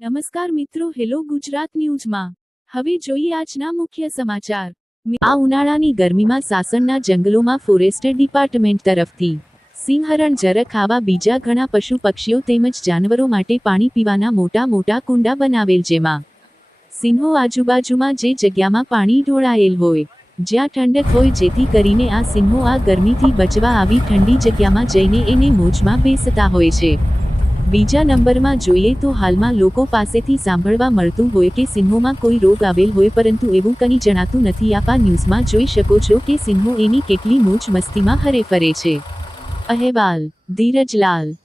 નમસ્કાર મિત્રો, હેલો ગુજરાત ન્યૂઝમાં હવે જોઈએ આજના મુખ્ય સમાચાર। આ ઉનાળાની ગરમીમાં સાસણના જંગલોમાં ફોરેસ્ટ ડિપાર્ટમેન્ટ તરફથી સિંહરણ, ઝરખ આવા બીજા ઘણા પશુ પક્ષીઓ તેમજ જાનવરો માટે પાણી પીવાના મોટા મોટા કુંડા બનાવેલ, જેમાં સિંહો આજુબાજુમાં જે જગ્યામાં પાણી ઢોળાયેલ હોય, જ્યાં ઠંડક હોય, જેથી કરીને આ સિંહો આ ગરમીથી બચવા આવી ઠંડી જગ્યામાં જઈને એને મોજમાં બેસતા હોય છે। બીજા નંબરમાં જોઈએ તો હાલમાં લોકો પાસેથી સાંભળવા મળતું હોય કે સિંહોમાં કોઈ રોગ આવેલ હોય, પરંતુ એવું કંઈ જણાતું નથી। આપ આ ન્યૂઝમાં જોઈ શકો છો કે સિંહો એની કેટલી મોજ મસ્તીમાં હરે ફરે છે। અહેવાલ ધીરજલાલ।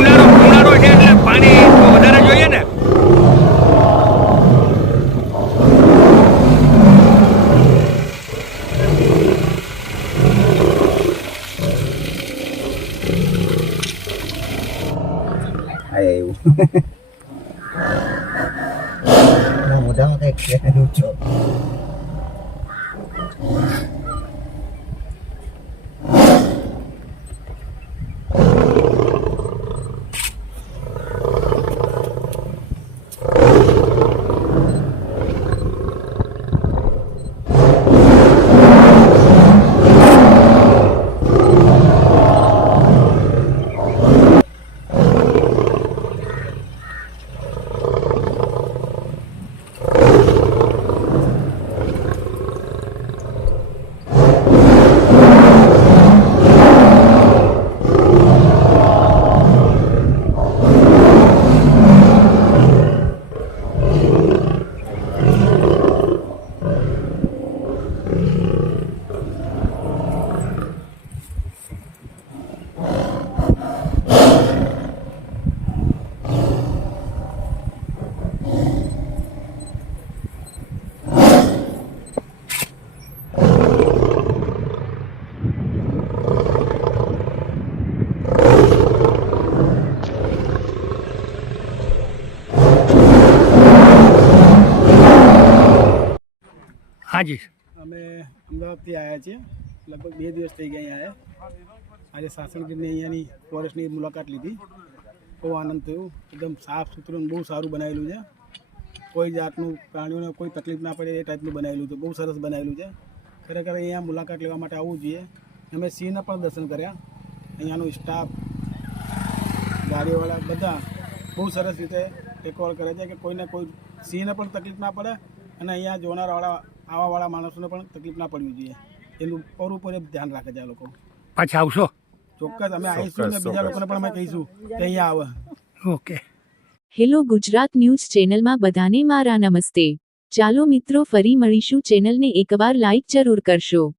ઉનાળો છે એટલે પાણી વધારે જોઈએ ને। મોઢામાં કંઈક છો हाँ जी, અમે અમદાવાદથી આવ્યા છીએ। લગભગ 2 દિવસ થઈ ગયા અહીંયા આવ્યા। આજે સાસણગીરની અહીંયાની ફોરેસ્ટની મુલાકાત લીધી। બહુ આનંદ થયો। એકદમ સાફ સુથરું, બહુ સારું બનાવેલું છે। કોઈ જાતનું પ્રાણીઓને કોઈ તકલીફ ના પડે એ ટાઈપનું બનાવેલું છે। બહુ સરસ બનાવેલું છે। ખરેખર અહીંયા મુલાકાત લેવા માટે આવવું જોઈએ। અમે સિંહના પણ દર્શન કર્યા। અહીંયાનો સ્ટાફ, ગાડીવાળા બધા બહુ સરસ રીતે ટેકઓવર કરે છે કે કોઈને કોઈ સિંહને પણ તકલીફ ના પડે અને અહીંયા જોનારવાળા આવાવાળા માણસોને પણ તકલીફ ના પડવી જોઈએ। એનું પૂરેપૂરું ધ્યાન રાખે છે આ લોકો। પાછા આવશો? ચોક્કસ અમે આવીશું ને બીજા લોકોને પણ અમે કહીશું કે અહીંયા આવે। ઓકે। હેલો ગુજરાત ન્યૂઝ ચેનલમાં બધાને મારા નમસ્તે. ચાલો મિત્રો ફરી મળીશું. ચેનલને એકવાર લાઈક જરૂર કરશો.